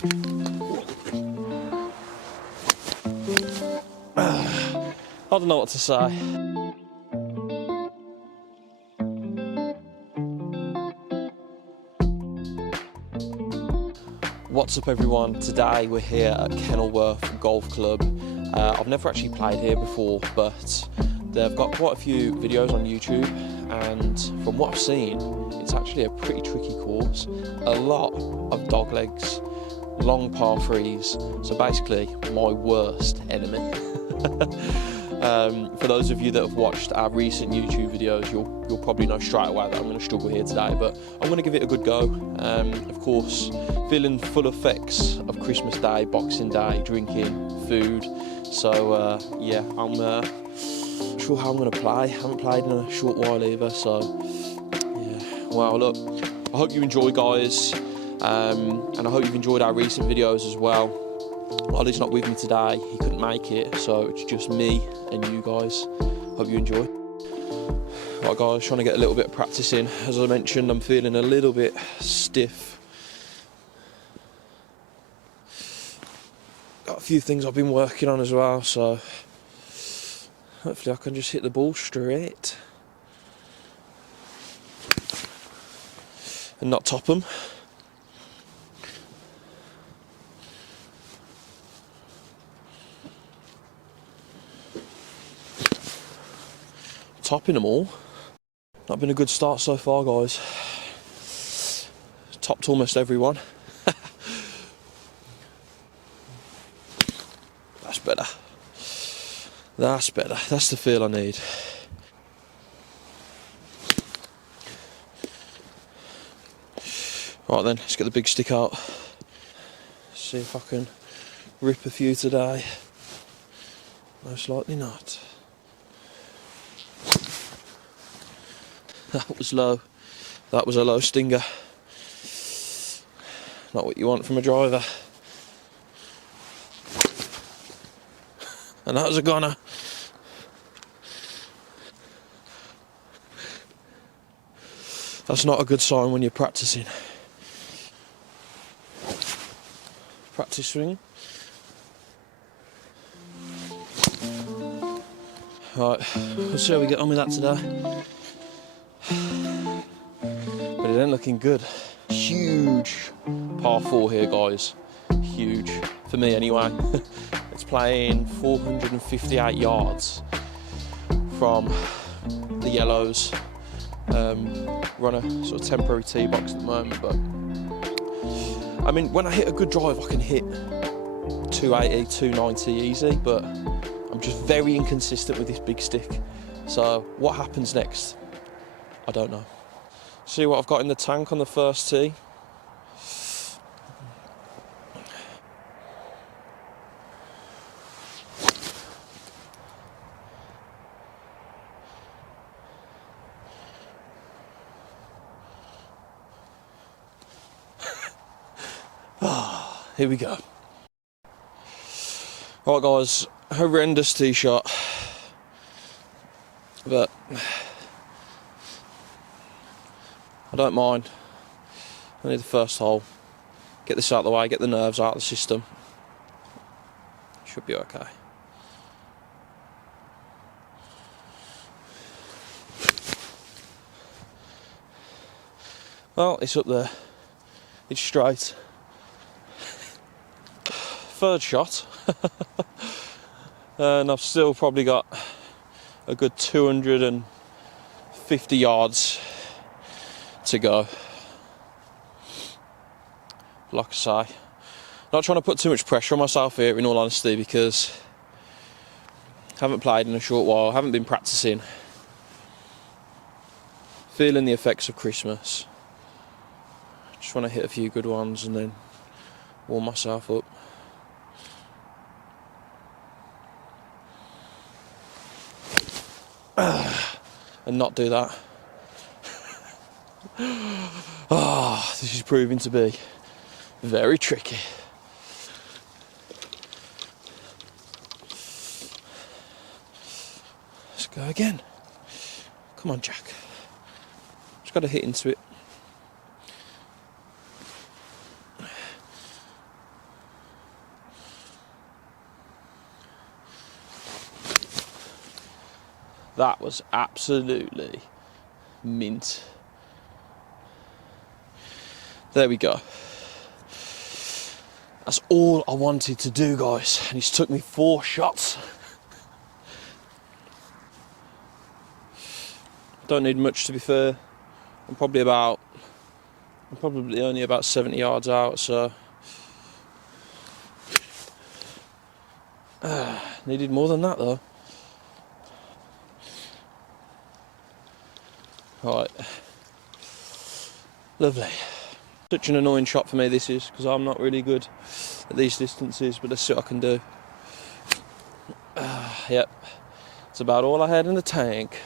I don't know what to say. What's up everyone, today we're here at Kenilworth Golf Club. I've never actually played here before, but they've got quite a few videos on YouTube, and from what I've seen, it's actually a pretty tricky course. A lot of dog legs, long par threes, so basically my worst enemy. For those of you that have watched our recent YouTube videos, you'll probably know straight away that I'm going to struggle here today, but I'm going to give it a good go. Of course, feeling full effects of Christmas Day, Boxing Day, drinking, food. So yeah, I'm not sure how I'm going to play. I haven't played in a short while either, so yeah. Well, look, I hope you enjoy, guys, and I hope you've enjoyed our recent videos as well. Olly's not with me today, he couldn't make it, so it's just me and you guys. Hope you enjoy. Right guys, trying to get a little bit of practice in. As I mentioned, I'm feeling a little bit stiff. Got a few things I've been working on as well, so hopefully I can just hit the ball straight and not top them. Topping them all. Not been a good start so far, guys. Topped almost everyone. That's better. That's better. That's the feel I need. Right then, let's get the big stick out. See if I can rip a few today. Most likely not. That was low. That was a low stinger. Not what you want from a driver. And that was a goner. That's not a good sign when you're practicing. Practice swing. Right, let's see how we get on with that today. But it ain't looking good. Huge par 4 here, guys. Huge. For me, anyway. It's playing 458 yards from the yellows. Run a sort of temporary tee box at the moment, but I mean, when I hit a good drive, I can hit 280, 290 easy, but I'm just very inconsistent with this big stick. So what happens next? I don't know. See what I've got in the tank on the first tee. Here we go. Right guys, horrendous tee shot, but I don't mind. I need the first hole. Get this out of the way, get the nerves out of the system. Should be okay. Well, it's up there. It's straight. Third shot. And I've still probably got a good 250 yards to go. Like I say, not trying to put too much pressure on myself here, in all honesty, because I haven't played in a short while, haven't been practicing. Feeling the effects of Christmas. Just want to hit a few good ones and then warm myself up. And not do that. Oh, this is proving to be very tricky. Let's go again. Come on, Jack. Just got to hit into it. That was absolutely mint. There we go. That's all I wanted to do, guys, and it's took me 4 shots. Don't need much, to be fair. I'm probably only about 70 yards out, so needed more than that though. Right, lovely. Such an annoying shot for me this is, because I'm not really good at these distances, but let's see what I can do. Yep, it's about all I had in the tank,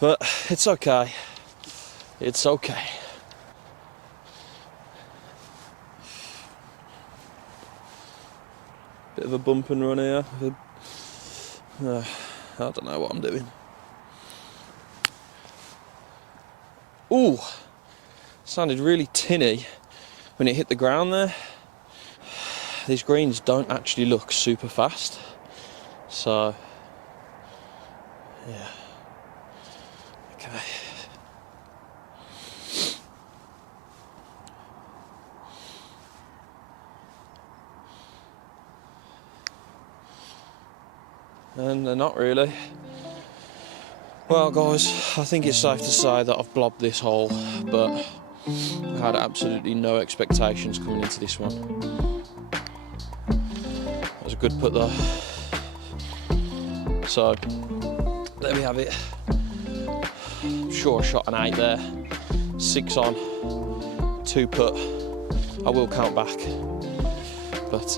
but it's okay. It's okay. Bit of a bump and run here. I don't know what I'm doing. Ooh, sounded really tinny when it hit the ground there. These greens don't actually look super fast, so yeah. Okay. And they're not really. Well, guys, I think it's safe to say that I've blobbed this hole, but I had absolutely no expectations coming into this one. That was a good putt though. So, there we have it. I'm sure I shot an 8 there. 6 on, 2 putt. I will count back. But,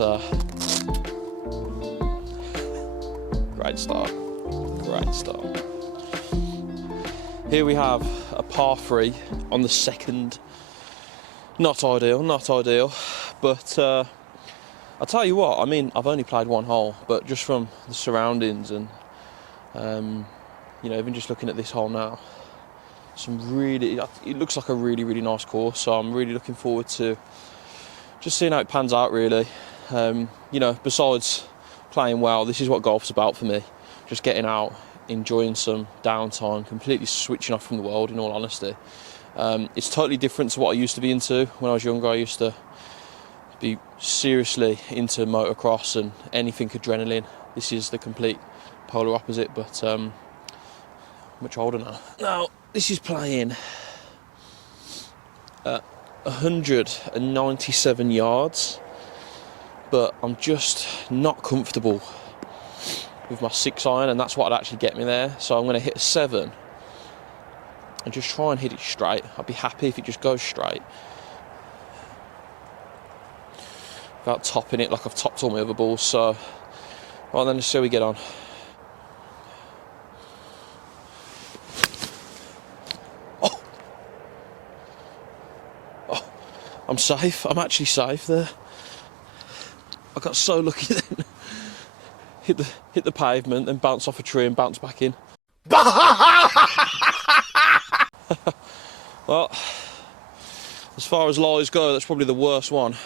great start. Great start. Here we have a par 3 on the second. Not ideal, but I'll tell you what, I mean, I've only played 1 hole, but just from the surroundings and, you know, even just looking at this hole now, it looks like a really, really nice course, so I'm really looking forward to just seeing how it pans out, really. You know, besides playing well, this is what golf's about for me, just getting out, enjoying some downtime, completely switching off from the world, in all honesty. It's totally different to what I used to be into. When I was younger, I used to be seriously into motocross and anything adrenaline. This is the complete polar opposite, but much older now. Now, this is playing at 197 yards, but I'm just not comfortable with my 6 iron, and that's what would actually get me there. So I'm going to hit a 7 and just try and hit it straight. I'd be happy if it just goes straight without topping it like I've topped all my other balls. So, well, then let's see how we get on. Oh, I'm safe. I'm actually safe there. I got so lucky then. Hit the pavement, then bounce off a tree and bounce back in. Well, as far as lies go, that's probably the worst one.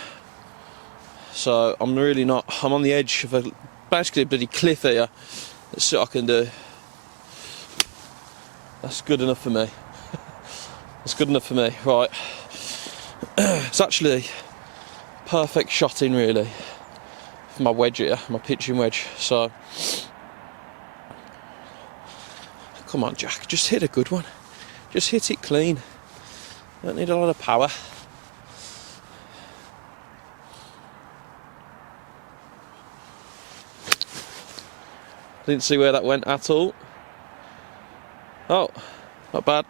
So I'm really not. I'm on the edge of basically a bloody cliff here. Let's see what I can do. That's good enough for me. That's good enough for me. Right. It's actually perfect shot in, really, for my wedge here, my pitching wedge. So, come on, Jack, just hit a good one. Just hit it clean. Don't need a lot of power. Didn't see where that went at all. Oh, not bad.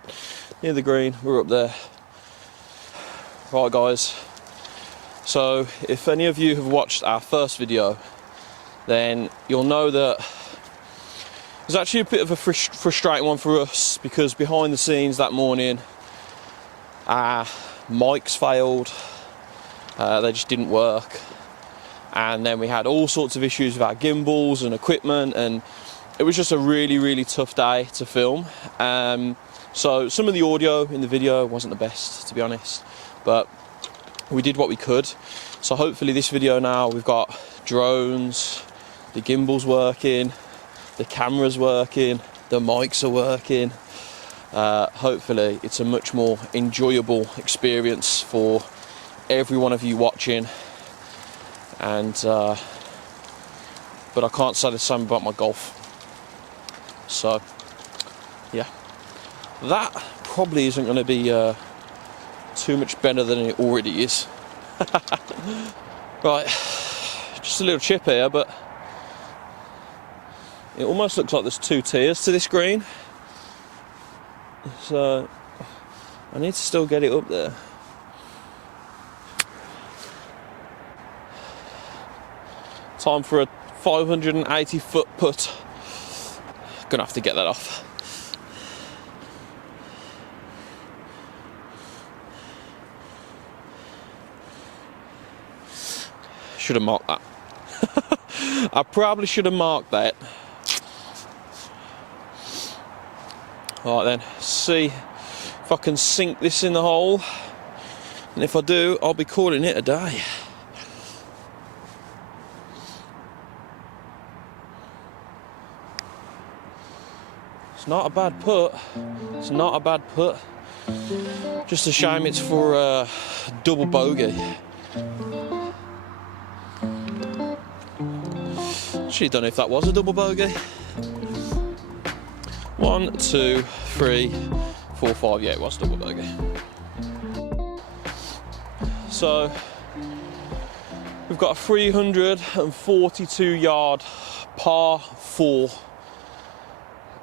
Near the green, we're up there. Right, guys. So, if any of you have watched our first video, then you'll know that it was actually a bit of a frustrating one for us, because behind the scenes that morning, our mics failed, they just didn't work, and then we had all sorts of issues with our gimbals and equipment, and it was just a really, really tough day to film. So some of the audio in the video wasn't the best, to be honest, but we did what we could. So hopefully this video now, we've got drones, the gimbal's working, the camera's working, the mics are working. Hopefully it's a much more enjoyable experience for every one of you watching. And but I can't say the same about my golf. So yeah, that probably isn't going to be too much better than it already is. Right, just a little chip here, but it almost looks like there's 2 tiers to this green. So I need to still get it up there. Time for a 580 foot putt. Gonna have to get that off. Should have marked that. I probably should have marked that. Alright then, see if I can sink this in the hole. And if I do, I'll be calling it a day. It's not a bad putt. It's not a bad putt. Just a shame it's for a double bogey. Actually, don't know if that was a double bogey. 1, 2, 3, 4, 5. Yeah, it was double bogey. So we've got a 342 yard par 4.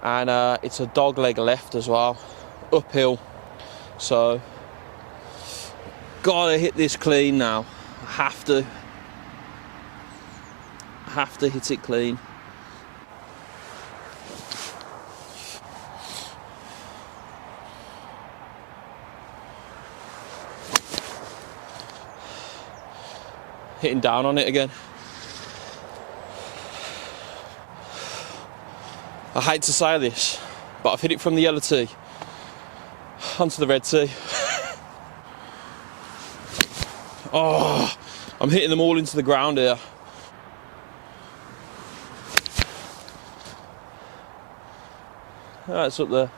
And it's a dog leg left as well, uphill. So, gotta hit this clean now. I have to hit it clean. Hitting down on it again. I hate to say this, but I've hit it from the yellow tee onto the red tee. Oh, I'm hitting them all into the ground here. That's up there.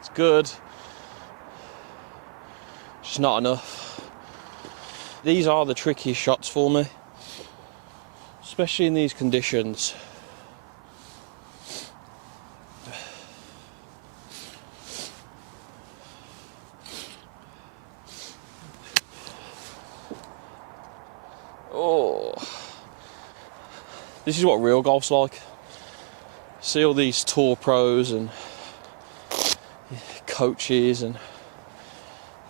It's good. Just not enough. These are the trickiest shots for me, especially in these conditions. Oh, this is what real golf's like. See all these tour pros and coaches, and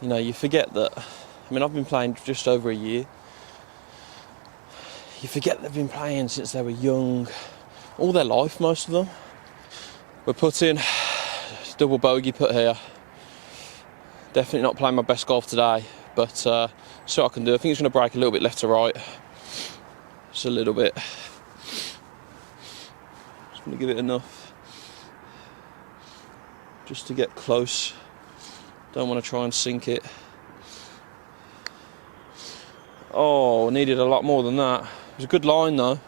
you know, you forget that. I mean, I've been playing just over a year. You forget they've been playing since they were young, all their life, most of them. We're putting double bogey putt here. Definitely not playing my best golf today, but see what I can do. I think it's going to break a little bit left to right. Just a little bit. Just going to give it enough just to get close. Don't want to try and sink it. Oh, needed a lot more than that. It was a good line though.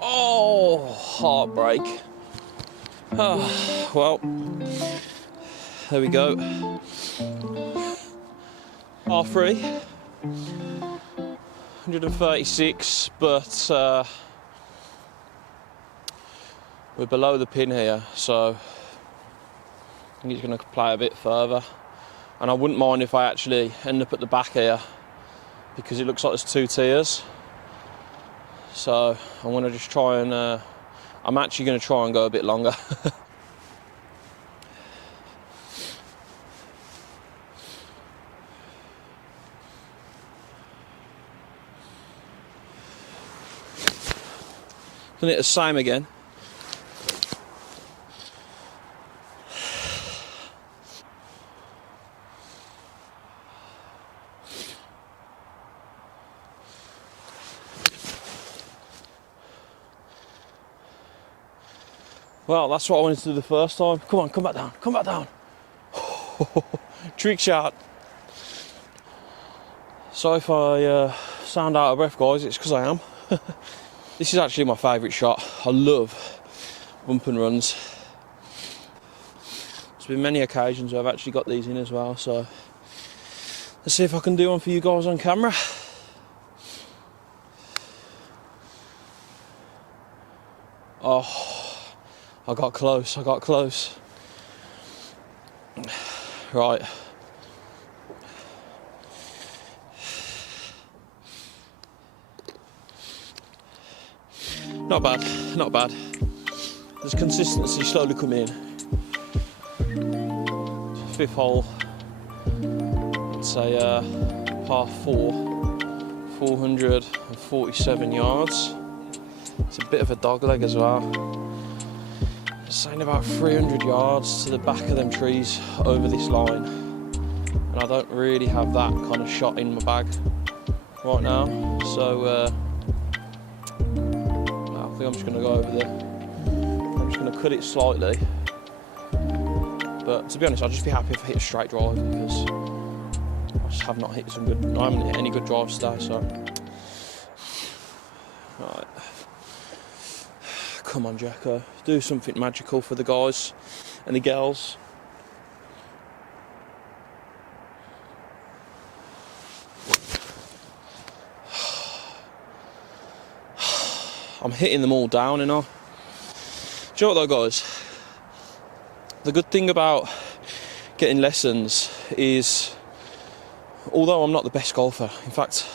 Oh, heartbreak. Oh, well, there we go. Par3. 136, but we're below the pin here, so I think he's going to play a bit further. And I wouldn't mind if I actually end up at the back here, because it looks like there's 2 tiers. So I'm going to just try and, I'm actually going to try and go a bit longer. Isn't it the same again? Well, that's what I wanted to do the first time. Come on, come back down, come back down. Trick shot. So if I sound out of breath, guys, it's because I am. This is actually my favourite shot. I love bump and runs. There's been many occasions where I've actually got these in as well, so let's see if I can do one for you guys on camera. Oh, I got close, I got close. Right. Not bad, not bad. There's consistency slowly coming in. Fifth hole, let's say par 4, 447 yards. It's a bit of a dog leg as well. It's saying about 300 yards to the back of them trees over this line. And I don't really have that kind of shot in my bag right now. So I think I'm just going to go over there. I'm just going to cut it slightly. But to be honest, I'll just be happy if I hit a straight drive because I just have not hit some good. I haven't hit any good drives today. So, right. Come on, Jacko. Do something magical for the guys and the girls. I'm hitting them all down, you know. Do you know what though, guys? The good thing about getting lessons is, although I'm not the best golfer, in fact,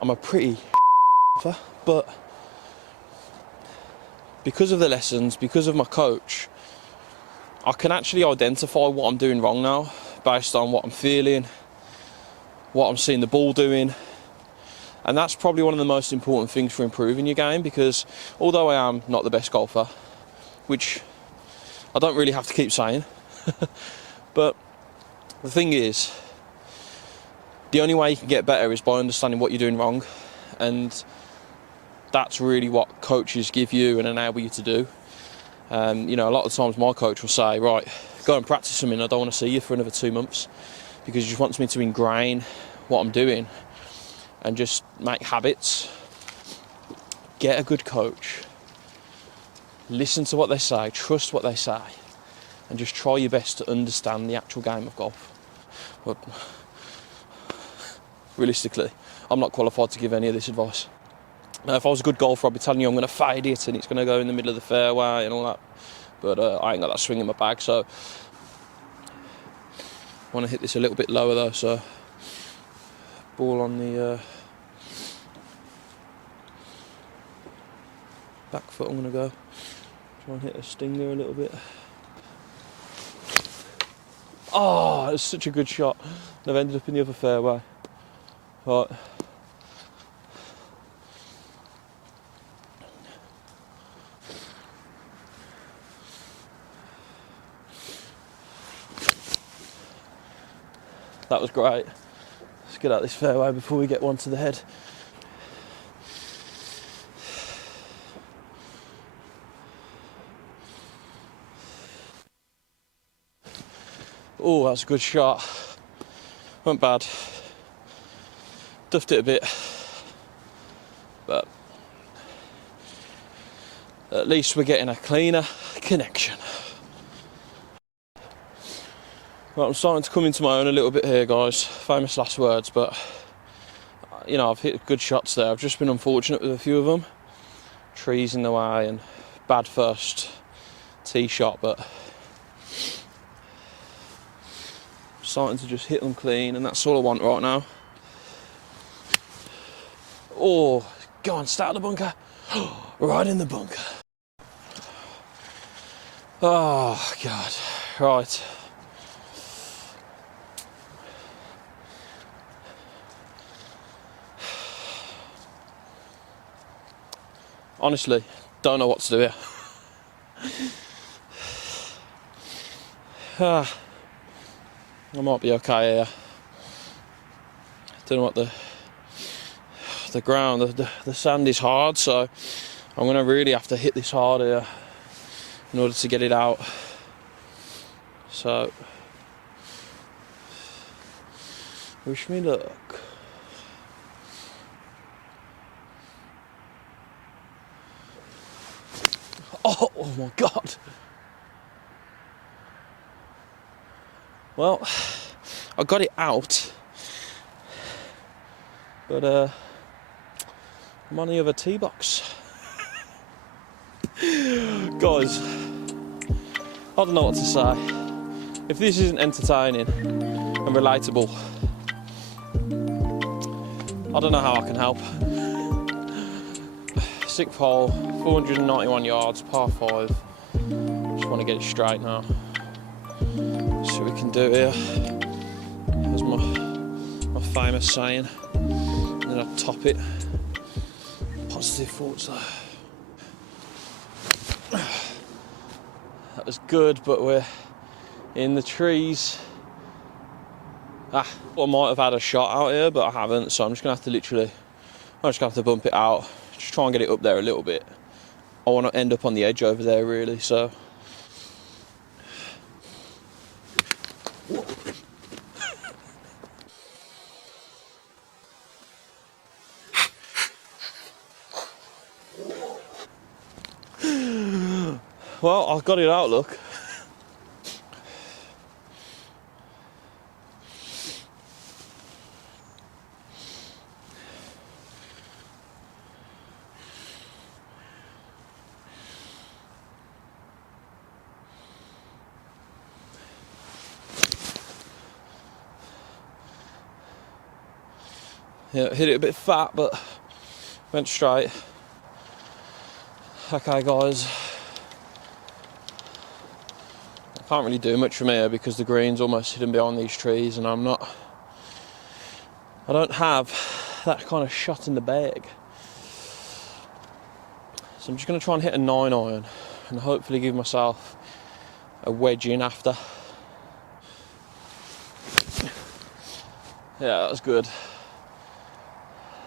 I'm a pretty golfer, but because of the lessons, because of my coach, I can actually identify what I'm doing wrong now based on what I'm feeling, what I'm seeing the ball doing. And that's probably one of the most important things for improving your game, because although I am not the best golfer, which I don't really have to keep saying, but the thing is, the only way you can get better is by understanding what you're doing wrong, and that's really what coaches give you and enable you to do. You know, a lot of times my coach will say, right, go and practice something, I don't want to see you for another 2 months, because he just wants me to ingrain what I'm doing and just make habits. Get a good coach, listen to what they say, trust what they say, and just try your best to understand the actual game of golf. But realistically, I'm not qualified to give any of this advice. If I was a good golfer, I'd be telling you I'm going to fade it and it's going to go in the middle of the fairway and all that. But I ain't got that swing in my bag, so I want to hit this a little bit lower though, so ball on the back foot. I'm going to go try and hit a stinger a little bit. Oh, it's such a good shot. And I've ended up in the other fairway. Right. That was great. Let's get out this fairway before we get one to the head. Oh, that's a good shot. Went bad. Duffed it a bit. But at least we're getting a cleaner connection. Well, I'm starting to come into my own a little bit here, guys. Famous last words, but you know, I've hit good shots there. I've just been unfortunate with a few of them. Trees in the way and bad first tee shot, but I'm starting to just hit them clean, and that's all I want right now. Oh, go on, start the bunker. Right in the bunker. Oh, God. Right. Honestly, don't know what to do here. I might be okay here. Don't know what the ground, the sand is hard, so I'm going to really have to hit this hard here. in order to get it out. So, wish me luck. Oh my God. Well, I got it out, but I'm on the other tee box. Guys, I don't know what to say. If this isn't entertaining and relatable, I don't know how I can help. 6th hole, 491 yards, par 5. Just want to get it straight now. See what we can do here. That's my famous saying. And then I'll top it. Positive thoughts though. That was good, but we're in the trees. I might have had a shot out here, but I haven't, so I'm just gonna have to bump it out. Just try and get it up there a little bit. I want to end up on the edge over there, really, so. Well, I've got it out, look. Yeah, hit it a bit fat, but went straight. Okay, guys. I can't really do much from here because the green's almost hidden behind these trees, and I don't have that kind of shot in the bag. So I'm just going to try and hit a 9-iron and hopefully give myself a wedge in after. Yeah, that was good.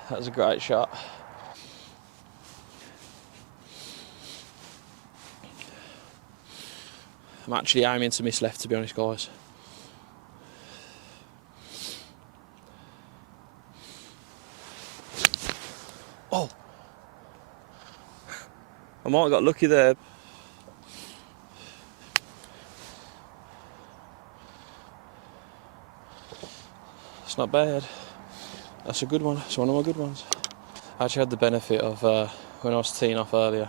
That was a great shot. I'm actually aiming to miss left, to be honest, guys. Oh! I might have got lucky there. It's not bad. That's a good one. It's one of my good ones. I actually had the benefit of, when I was teeing off earlier,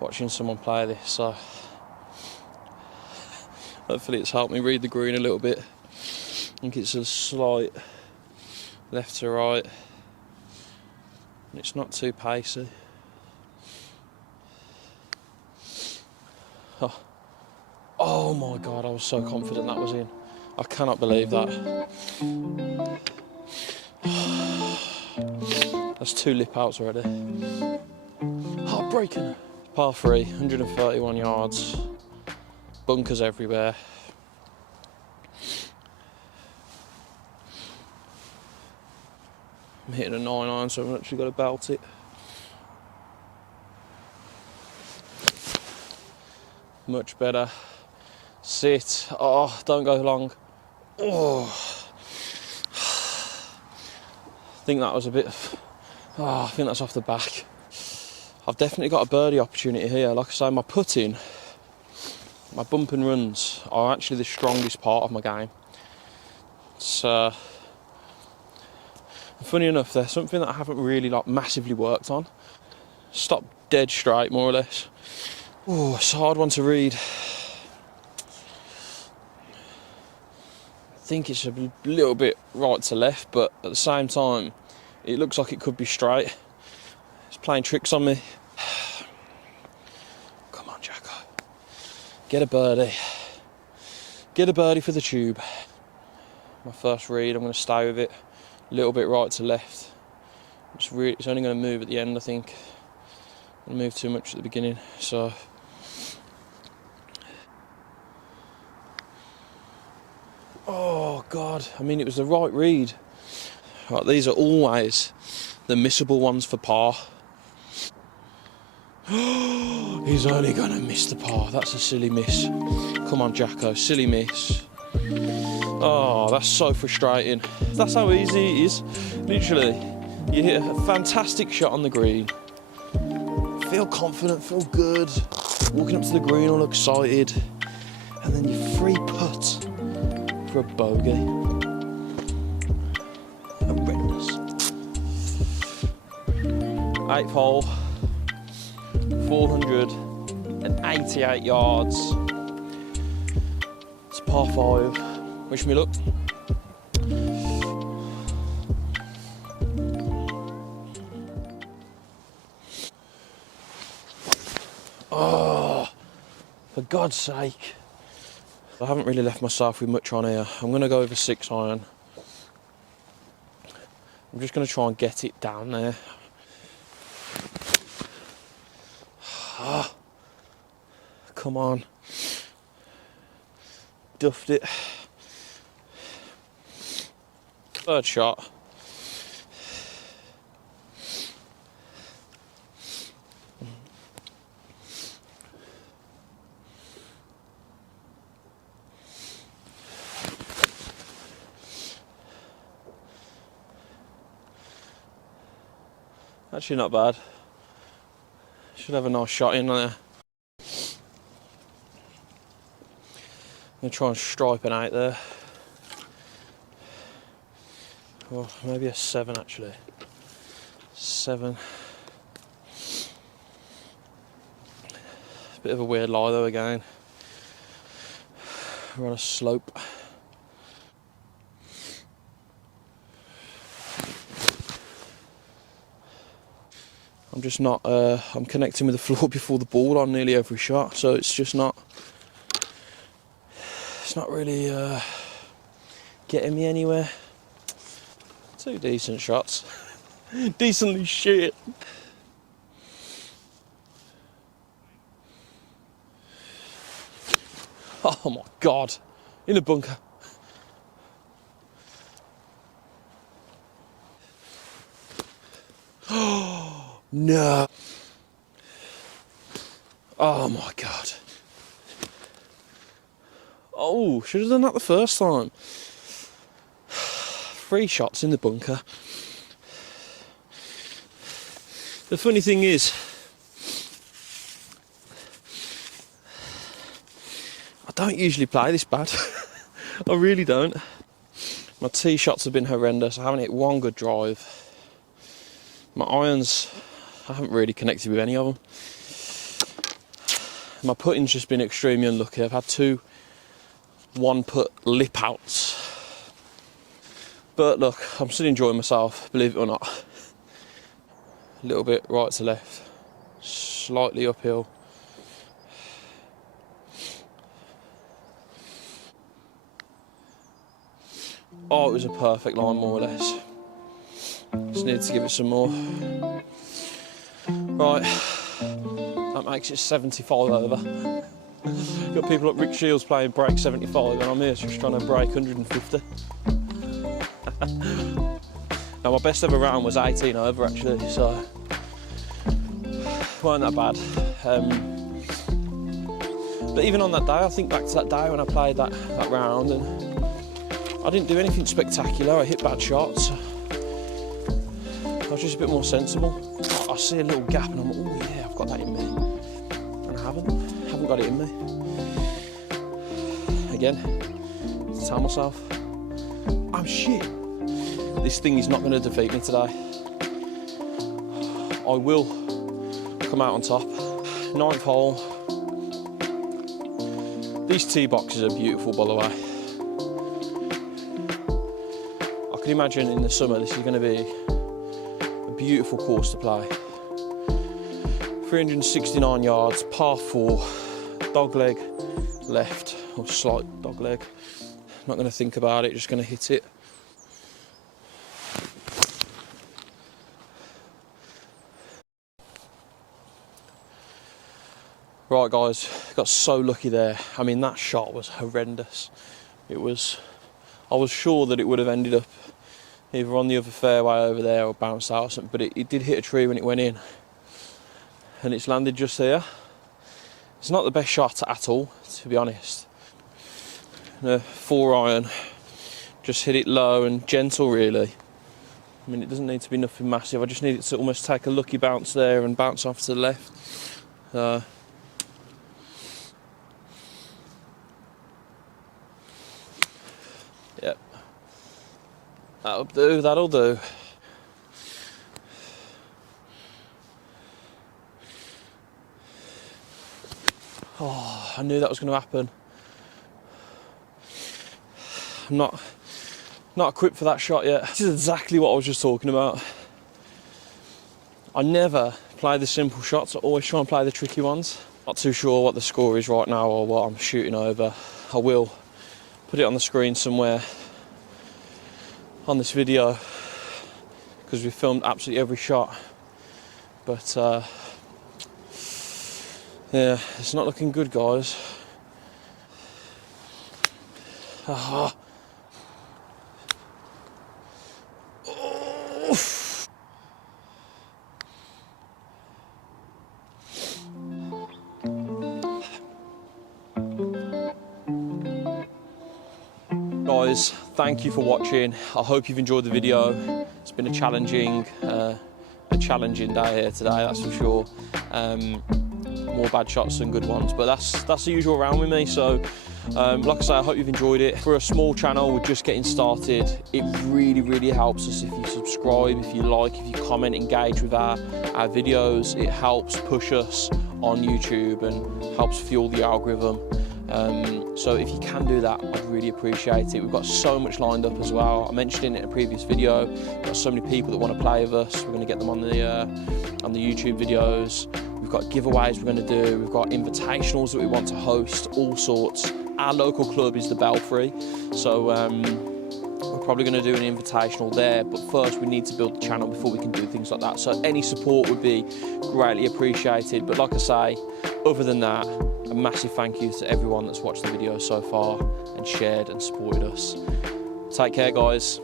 watching someone play this, so hopefully it's helped me read the green a little bit. I think it's a slight left to right, and it's not too pacey. Oh my God, I was so confident that was in. I cannot believe that. That's 2 lip outs already. Heartbreaking. Par 3, 131 yards. Bunkers everywhere. I'm hitting a 9-iron, so I've actually got to belt it. Much better. Sit. Oh, don't go long. Oh. I think that was a bit. I think that's off the back. I've definitely got a birdie opportunity here. Like I say, my putting, my bump and runs are actually the strongest part of my game. It's funny enough, they're something that I haven't really massively worked on. Stop dead straight, more or less. Oh, it's a hard one to read. I think it's a little bit right to left, but at the same time, it looks like it could be straight. It's playing tricks on me. Come on, Jacko. Get a birdie. Get a birdie for the tube. My first read, I'm going to stay with it. A little bit right to left. It's only going to move at the end, I think. I move too much at the beginning, so. Oh God, I mean, it was the right read. Right, these are always the missable ones for par. He's only gonna miss the par. That's a silly miss. Come on, Jacko, silly miss. Oh, that's so frustrating. That's how easy it is. Literally, you hit a fantastic shot on the green. Feel confident, feel good. Walking up to the green all excited. And then you free putt for a bogey. Horrendous. 8th hole, 488 yards. It's par 5. Wish me luck. Oh, for God's sake. I haven't really left myself with much on here. I'm going to go over 6 iron. I'm just going to try and get it down there. Ah, come on. Duffed it. 3rd shot. Actually not bad. Should have a nice shot in there. I'm going to try and stripe an 8 there. Well, maybe a 7 actually. 7. Bit of a weird lie though again. We're on a slope. I'm just not, I'm connecting with the floor before the ball on nearly every shot, so it's just not, it's not really getting me anywhere. 2 decent shots. Decently shit. Oh my God, in the bunker. Oh no. Oh my God. Oh, should have done that the first time. 3 shots in the bunker. The funny thing is, I don't usually play this bad. I really don't. My tee shots have been horrendous. I haven't hit one good drive. My irons, I haven't really connected with any of them. My putting's just been extremely unlucky. I've had 2 1-putt lip outs. But look, I'm still enjoying myself, believe it or not. A little bit right to left, slightly uphill. Oh, it was a perfect line, more or less. Just needed to give it some more. Right, that makes it 75 over. Got people like Rick Shields playing break 75, and I'm here just trying to break 150. Now, my best ever round was 18 over actually, so weren't that bad. But even on that day, I think back to that day when I played that round, and I didn't do anything spectacular. I hit bad shots. I was just a bit more sensible. I see a little gap and I'm like, oh yeah, I've got that in me. And I haven't got it in me. Again, to tell myself, I'm shit. This thing is not going to defeat me today. I will come out on top. 9th hole. These tee boxes are beautiful, by the way. I can imagine in the summer this is going to be a beautiful course to play. 369 yards, par 4, dogleg left, or slight dogleg. Not going to think about it, just going to hit it. Right guys, got so lucky there. I mean, that shot was horrendous. I was sure that it would have ended up either on the other fairway over there or bounced out or something, but it did hit a tree when it went in. and it's landed just here. It's not the best shot at all, to be honest. A 4-iron, just hit it low and gentle really. I mean, it doesn't need to be nothing massive. I just need it to almost take a lucky bounce there and bounce off to the left. Yep. That'll do. Oh, I knew that was going to happen. I'm not equipped for that shot yet. This is exactly what I was just talking about. I never play the simple shots, I always try and play the tricky ones. Not too sure what the score is right now or what I'm shooting over. I will put it on the screen somewhere on this video because we filmed absolutely every shot. But yeah, it's not looking good, guys. Ah. Guys, thank you for watching. I hope you've enjoyed the video. It's been a challenging day here today, that's for sure. More bad shots than good ones, but that's the usual round with me. So like I say, I hope you've enjoyed it. For a small channel, we're just getting started. It really helps us if you subscribe, if you like, if you comment, engage with our videos. It helps push us on YouTube and helps fuel the algorithm. So if you can do that, I'd really appreciate it. We've got so much lined up as well. I mentioned it in a previous video. We've got so many people that want to play with us. We're going to get them on the YouTube videos. We've got giveaways we're going to do. We've got invitationals that we want to host, all sorts. Our local club is the Belfry, so we're probably going to do an invitational there. But first, we need to build the channel before we can do things like that. So any support would be greatly appreciated. But like I say, other than that, a massive thank you to everyone that's watched the video so far and shared and supported us. Take care, guys.